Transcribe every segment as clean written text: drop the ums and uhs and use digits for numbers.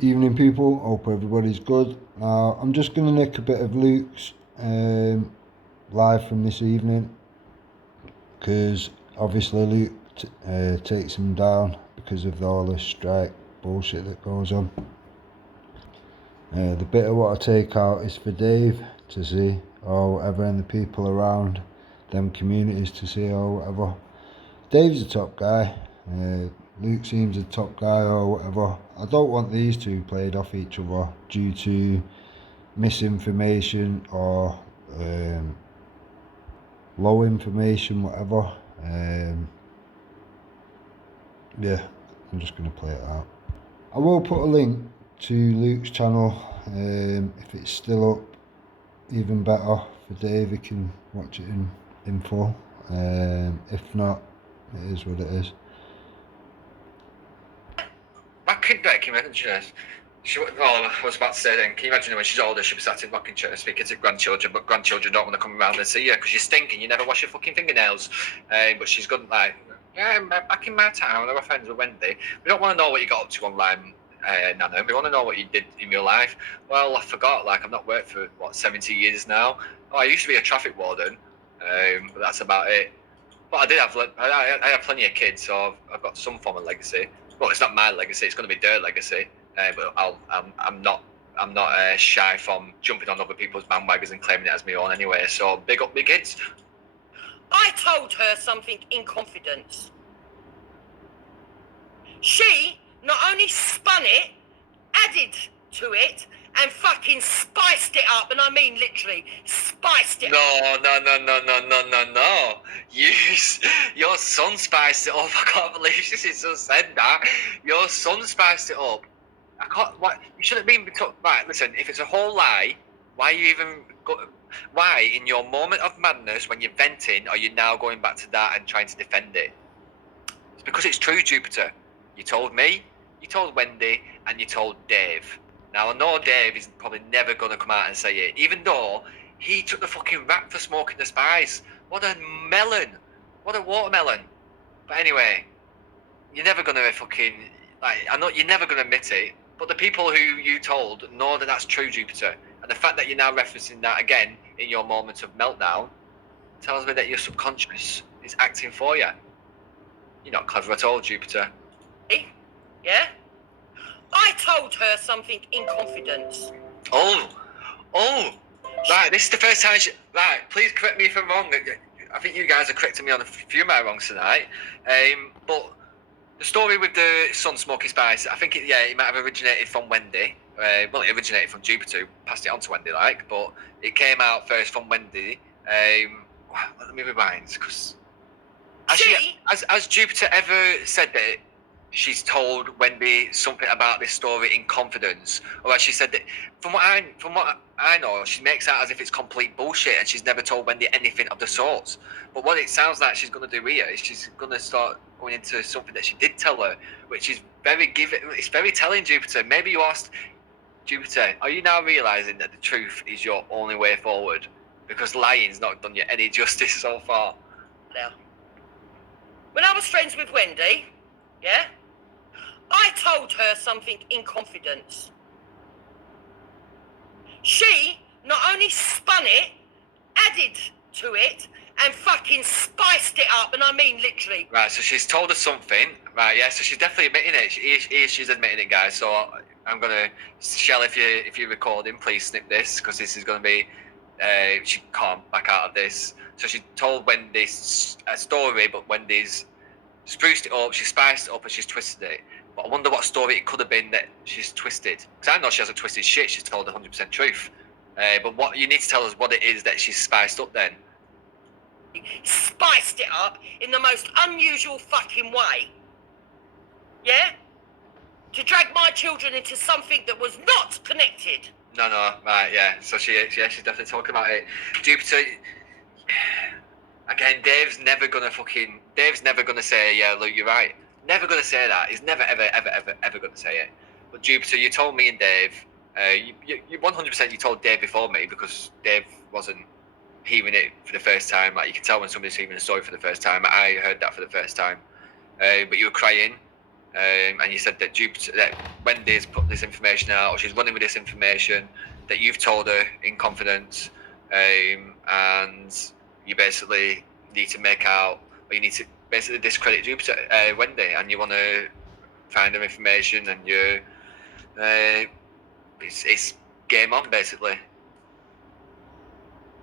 Evening, people. Hope everybody's good. Now, I'm just going to nick a bit of Luke's live from this evening because obviously Luke takes him down because of all the strike bullshit that goes on. The bit of what I take out is for Dave to see, or whatever, and the people around them communities to see, or whatever. Dave's a top guy. Luke seems a top guy or whatever. I don't want these two played off each other due to misinformation or low information, whatever. Yeah, I'm just going to play it out. I will put a link to Luke's channel if it's still up. Even better for Dave, he can watch it in full. If not, it is what it is. Can you imagine I was about to say then, can you imagine when she's older, she'll be sat in rocking chair speaking to grandchildren, but grandchildren don't want to come around and see you because you're stinking, you never wash your fucking fingernails. But she's good, like, yeah, back in my town, I was friends with Wendy. We don't want to know what you got up to online, Nana. We want to know what you did in your life. Well, I forgot, like, I've not worked for, 70 years now. Oh, I used to be a traffic warden, but that's about it. But I have plenty of kids, so I've got some form of legacy. Well, it's not my legacy; it's going to be their legacy. But I'm not shy from jumping on other people's bandwagons and claiming it as my own anyway. So big up, my kids. I told her something in confidence. She not only spun it, added to it, and fucking spiced it up, and I mean literally spiced it up. No. Your son spiced it up. I can't believe she just said that. Your son spiced it up. I can't. What? You shouldn't be. Right, listen. If it's a whole lie, why are you even? Why, in your moment of madness, when you're venting, are you now going back to that and trying to defend it? It's because it's true, Jupiter. You told me, you told Wendy, and you told Dave. Now, I know Dave is probably never going to come out and say it, even though he took the fucking rap for smoking the spice. What a melon. What a watermelon. But anyway, you're never going to fucking... I know you're never going to admit it, but the people who you told know that that's true, Jupiter. And the fact that you're now referencing that again in your moment of meltdown tells me that your subconscious is acting for you. You're not clever at all, Jupiter. Yeah? I told her something in confidence. Oh, right, this is the first time right, please correct me if I'm wrong. I think you guys are correcting me on a few of my wrongs tonight. But the story with the son smoking spice, I think it might have originated from Wendy. Well, it originated from Jupiter, passed it on to Wendy, but it came out first from Wendy. Let me rewind, because has Jupiter ever said that she's told Wendy something about this story in confidence, or has she said that? From what I know, she makes out as if it's complete bullshit, and she's never told Wendy anything of the sorts. But what it sounds like she's going to do here is she's going to start going into something that she did tell her, which is it's very telling, Jupiter. Maybe you asked Jupiter, are you now realizing that the truth is your only way forward? Because lying's not done you any justice so far. Now, when I was friends with Wendy, yeah, I told her something in confidence. She not only spun it, added to it, and fucking spiced it up, and I mean literally. Right, so she's told us something. Right, yeah, so she's definitely admitting it. She's admitting it, guys. So I'm gonna, Shell, if you're recording, please snip this, because this is gonna be. She can't back out of this. So she told Wendy a story, but Wendy's spruced it up, she spiced it up, and she's twisted it. But I wonder what story it could have been that she's twisted. Because I know she hasn't twisted shit. She's told 100% truth. But what you need to tell us what it is that she's spiced up then. Spiced it up in the most unusual fucking way. Yeah? To drag my children into something that was not connected. No, right, yeah. So she's definitely talking about it. Jupiter, again, Dave's never gonna say, yeah, look, you're right. Never gonna say that. He's never, ever gonna say it. But Jupiter, you told me and Dave, you 100% you told Dave before me, because Dave wasn't hearing it for the first time. Like, you can tell when somebody's hearing a story for the first time. I heard that for the first time. But you were crying. and you said that that Wendy's put this information out, or she's running with this information that you've told her in confidence, and you basically need to make out, or you need to basically discredit Jupiter, Wendy, and you want to find her information, and you, it's game on basically.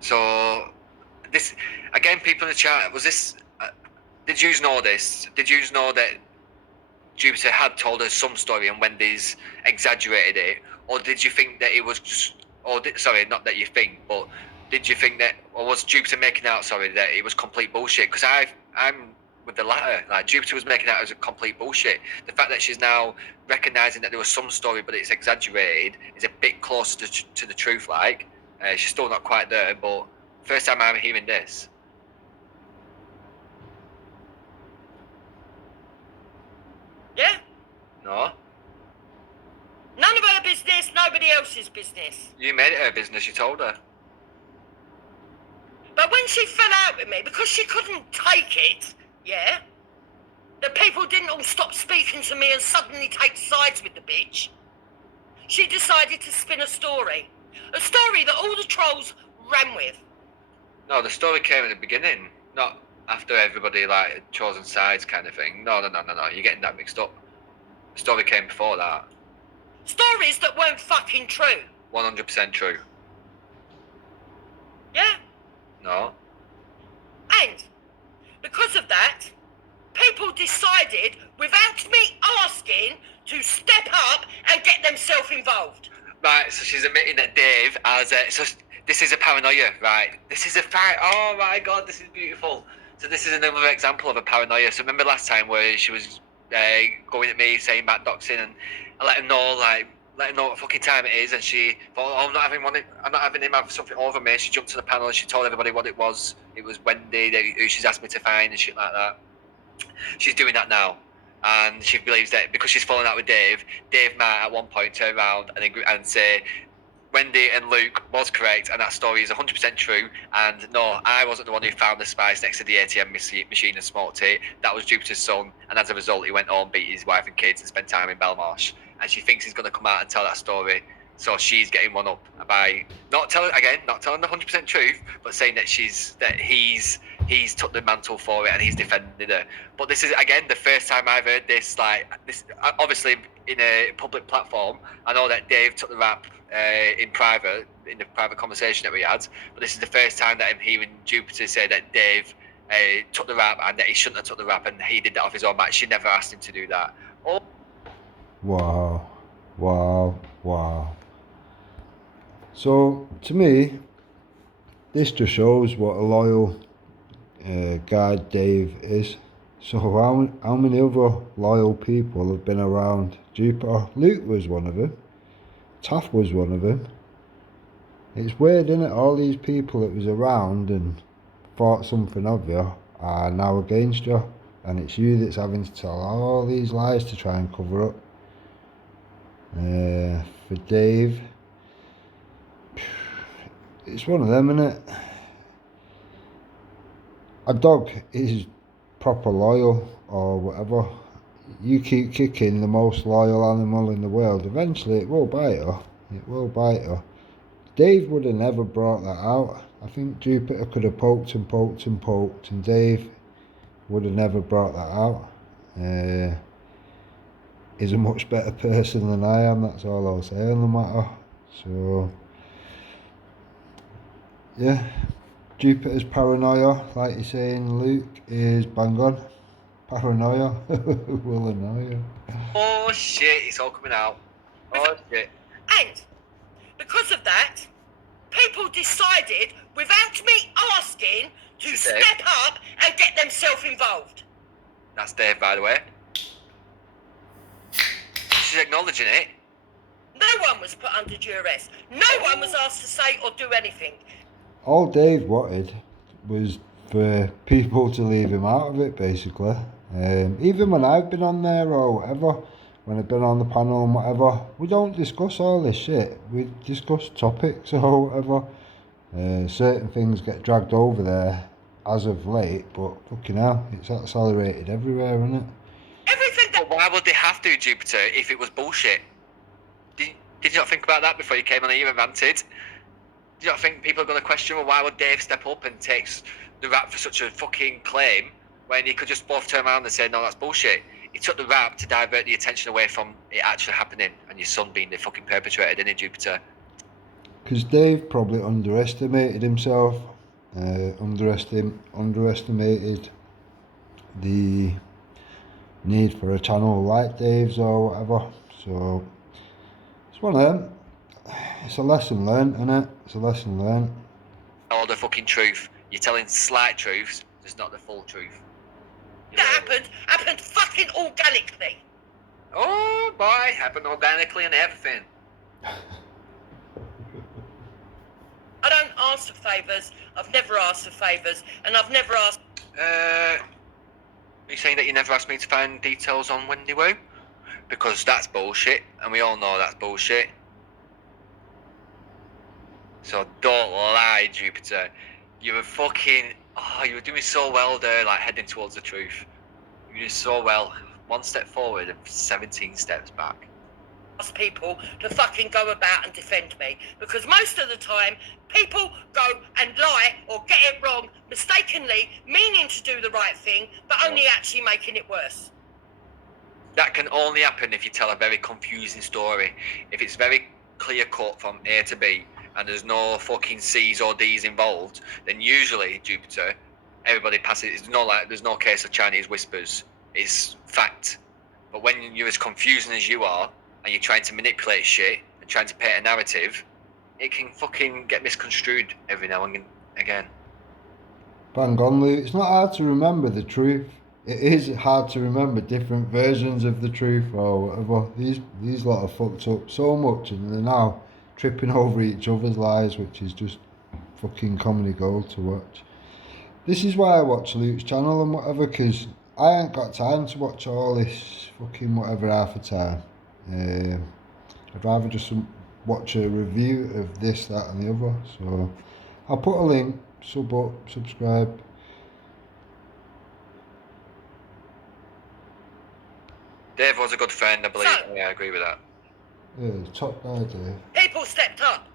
So this again, people in the chat, was this? Did you know this? Did you know that Jupiter had told us some story and Wendy's exaggerated it, or did you think that it was just, sorry, not that you think, but did you think that, or was Jupiter making out, sorry, that it was complete bullshit? Because I'm with the latter. Like, Jupiter was making out as a complete bullshit. The fact that she's now recognizing that there was some story but it's exaggerated is a bit closer to the truth. Like, she's still not quite there, but first time I'm hearing this. Yeah? No? None of her business, nobody else's business. You made it her business, you told her. But when she fell out with me, because she couldn't take it, yeah, the people didn't all stop speaking to me and suddenly take sides with the bitch, she decided to spin a story. A story that all the trolls ran with. No, the story came at the beginning, not after everybody like chosen sides kind of thing. No, you're getting that mixed up. The story came before that. Stories that weren't fucking true. 100% true. Yeah? No. And because of that, people decided, without me asking, to step up and get themselves involved. Right, so she's admitting that Dave has a... So this is a paranoia, right? This is a... Oh my God, this is beautiful. So this is another example of a paranoia. So remember last time where she was going at me, saying Matt doxing, and I let him know, what fucking time it is, and she thought, oh, I'm not having him have something over me. She jumped to the panel and she told everybody what it was. It was Wendy, who she's asked me to find and shit like that. She's doing that now. And she believes that because she's fallen out with Dave might at one point turn around and say Wendy and Luke was correct and that story is 100% true, and no, I wasn't the one who found the spice next to the ATM machine and smoked it. That was Jupiter's son, and as a result he went home, beat his wife and kids and spent time in Belmarsh, and she thinks he's going to come out and tell that story. So she's getting one up by not telling the 100% truth, but saying that he's took the mantle for it and he's defended her. But this is again the first time I've heard this. Like this, obviously in a public platform, I know that Dave took the rap in the private conversation that we had. But this is the first time that I'm hearing Jupiter say that Dave took the rap and that he shouldn't have took the rap and he did that off his own back. She never asked him to do that. Oh. Wow. So, to me, this just shows what a loyal guy Dave is. So how many other loyal people have been around Jupiter? Luke was one of them. Taff was one of them. It's weird, isn't it? All these people that was around and thought something of you are now against you. And it's you that's having to tell all these lies to try and cover up. For Dave, it's one of them, isn't it? A dog is proper loyal or whatever. You keep kicking the most loyal animal in the world, eventually it will bite her. It will bite her. Dave would have never brought that out. I think Jupiter could have poked and Dave would have never brought that out. He's a much better person than I am, that's all I'll say on the matter. So, yeah, Jupiter's paranoia, like you're saying, Luke, is bang on. Paranoia will annoy you. Oh shit, it's all coming out. Oh shit. And because of that, people decided, without me asking, to step up and get themselves involved. That's Dave, by the way. She's acknowledging it. No one was put under duress. No one was asked to say or do anything. All Dave wanted was for people to leave him out of it, basically. Even when I've been on there or whatever, when I've been on the panel and whatever, we don't discuss all this shit. We discuss topics or whatever. Certain things get dragged over there as of late, but fucking hell, it's accelerated everywhere, isn't it? Everything that... But why would they have to, Jupiter, if it was bullshit? Did you not think about that before you came on here and ranted? Do you not think people are going to question, well, why would Dave step up and takes the rap for such a fucking claim when he could just both turn around and say, no, that's bullshit? He took the rap to divert the attention away from it actually happening and your son being the fucking perpetrator, didn't he, Jupiter? Because Dave probably underestimated himself, underestimated the need for a channel like Dave's or whatever. So it's one of them. It's a lesson learned, isn't it? It's a lesson learned. All the fucking truth. You're telling slight truths, there's not the full truth. That happened fucking organically. Oh boy, happened organically and everything. I don't ask for favours. I've never asked for favours, and I've never asked. Are you saying that you never asked me to find details on Wendy Wu? Because that's bullshit, and we all know that's bullshit. So don't lie, Jupiter. You were fucking... Oh, you were doing so well there, like heading towards the truth. You did so well. 1 step forward and 17 steps back. Ask people to fucking go about and defend me, because most of the time people go and lie or get it wrong mistakenly, meaning to do the right thing but only actually making it worse. That can only happen if you tell a very confusing story. If it's very clear cut from A to B and there's no fucking C's or D's involved, then usually, Jupiter, everybody passes. There's no case of Chinese whispers. It's fact. But when you're as confusing as you are and you're trying to manipulate shit and trying to paint a narrative, it can fucking get misconstrued every now and again. Bang on, Lou. It's not hard to remember the truth. It is hard to remember different versions of the truth or whatever. These lot are fucked up so much and they're now tripping over each other's lies, which is just fucking comedy gold to watch. This is why I watch Luke's channel and whatever, because I ain't got time to watch all this fucking whatever half the time. I'd rather just watch a review of this, that and the other. So I'll put a link, sub up, subscribe. Dave was a good friend, I believe. So- Yeah, I agree with that. Yeah, top guy, Dave. People stepped up.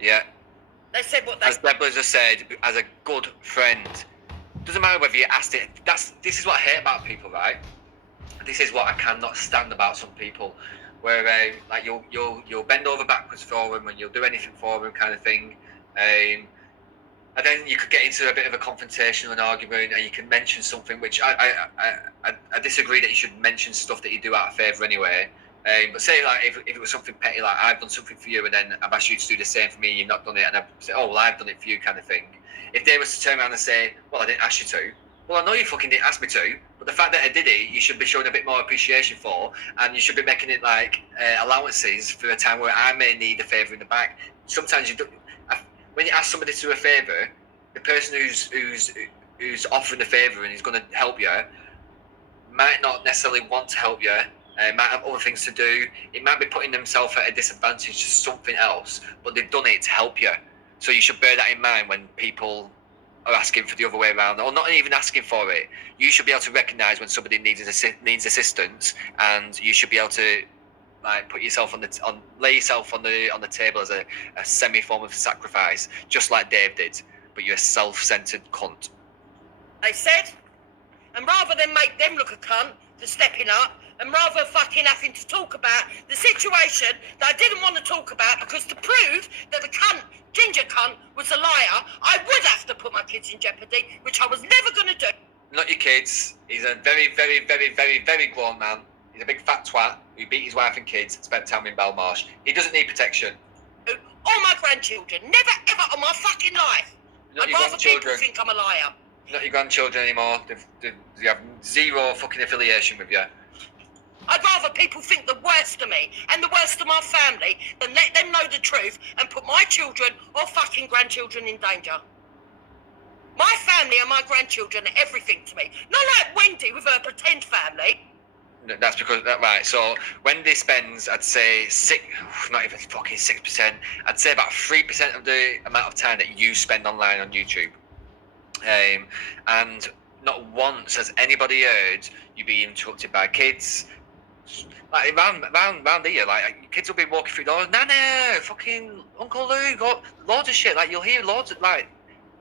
Yeah. They said what they... As Deborah just said, as a good friend, doesn't matter whether you asked it. This is what I hate about people, right? This is what I cannot stand about some people, where like you'll bend over backwards for them and you'll do anything for them, kind of thing, and then you could get into a bit of a confrontation, an argument, and you can mention something which I disagree that you should mention stuff that you do out of favour anyway. But say like if it was something petty, like I've done something for you and then I've asked you to do the same for me and you've not done it, and I say, oh well, I've done it for you, kind of thing. If they was to turn around and say, well, I didn't ask you to, well, I know you fucking didn't ask me to, but the fact that I did it, you should be showing a bit more appreciation for, and you should be making it like allowances for a time where I may need a favour in the back. Sometimes you do, when you ask somebody to do a favour, the person who's offering the favour and is going to help you might not necessarily want to help you. Might have other things to do. It might be putting themselves at a disadvantage to something else, but they've done it to help you. So you should bear that in mind when people are asking for the other way around, or not even asking for it. You should be able to recognise when somebody needs assistance, and you should be able to like put yourself lay yourself on the table as a semi form of sacrifice, just like Dave did. But you're a self-centered cunt. They said, and rather than make them look a cunt for stepping up, and rather fucking having to talk about the situation that I didn't want to talk about, because to prove that the cunt, ginger cunt, was a liar, I would have to put my kids in jeopardy, which I was never going to do. Not your kids. He's a very, very, very, very, very grown man. He's a big fat twat who beat his wife and kids and spent time in Belmarsh. He doesn't need protection. All my grandchildren, never ever on my fucking life. Not I'd your rather people grandchildren. think I'm a liar. Not your grandchildren anymore. They have zero fucking affiliation with you. I'd rather people think the worst of me and the worst of my family than let them know the truth and put my children or fucking grandchildren in danger. My family and my grandchildren are everything to me. Not like Wendy with her pretend family. That's because right. So Wendy spends, I'd say not even fucking 6%. I'd say about 3% of the amount of time that you spend online on YouTube. And not once has anybody heard you be interrupted by kids, like round here, like kids will be walking through doors, Nana, fucking Uncle Lou, got loads of shit. Like you'll hear loads of, like,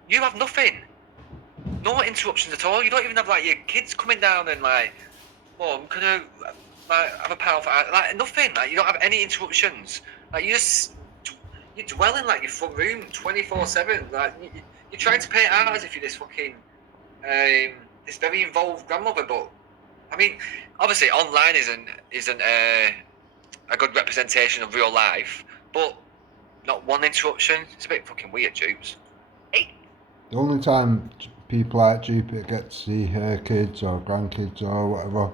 you have nothing, no interruptions at all. You don't even have like your kids coming down and like, oh, I'm gonna like have a pound for like nothing. Like you don't have any interruptions. Like you're dwelling like your front room 24/7. Like you're trying to pay it out as if you're this fucking this very involved grandmother, but I mean, obviously online isn't a good representation of real life, but not one interruption. It's a bit fucking weird, Jupes. The only time people like Jupiter get to see her kids or grandkids or whatever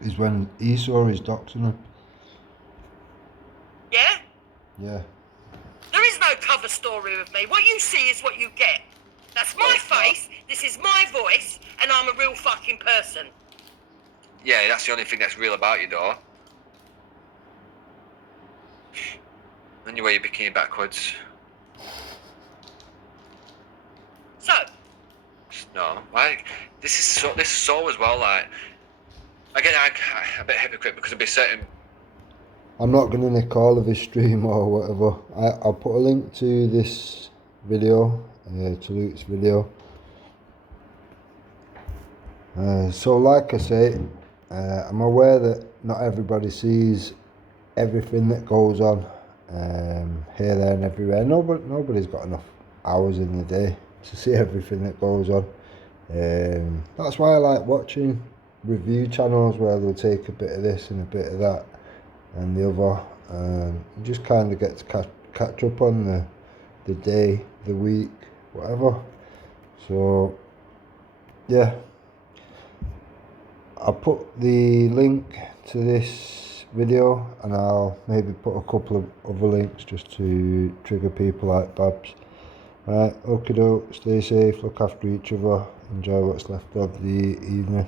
is when Esau is doxing them. Yeah? Yeah. There is no cover story with me. What you see is what you get. That's my face, this is my voice, and I'm a real fucking person. Yeah, that's the only thing that's real about you, though. And you wear your bikini backwards. So, No, like this is so as well. Like again, I'm a bit hypocrite because I'd be certain. I'm not going to nick all of his stream or whatever. I'll put a link to this video, to Luke's video. So like I say, I'm aware that not everybody sees everything that goes on here, there and everywhere. Nobody's got enough hours in the day to see everything that goes on. That's why I like watching review channels where they'll take a bit of this and a bit of that and the other. You just kind of get to catch up on the day, the week, whatever. So yeah, I'll put the link to this video and I'll maybe put a couple of other links just to trigger people like Babs. Right, okie doke, stay safe, look after each other, enjoy what's left of the evening.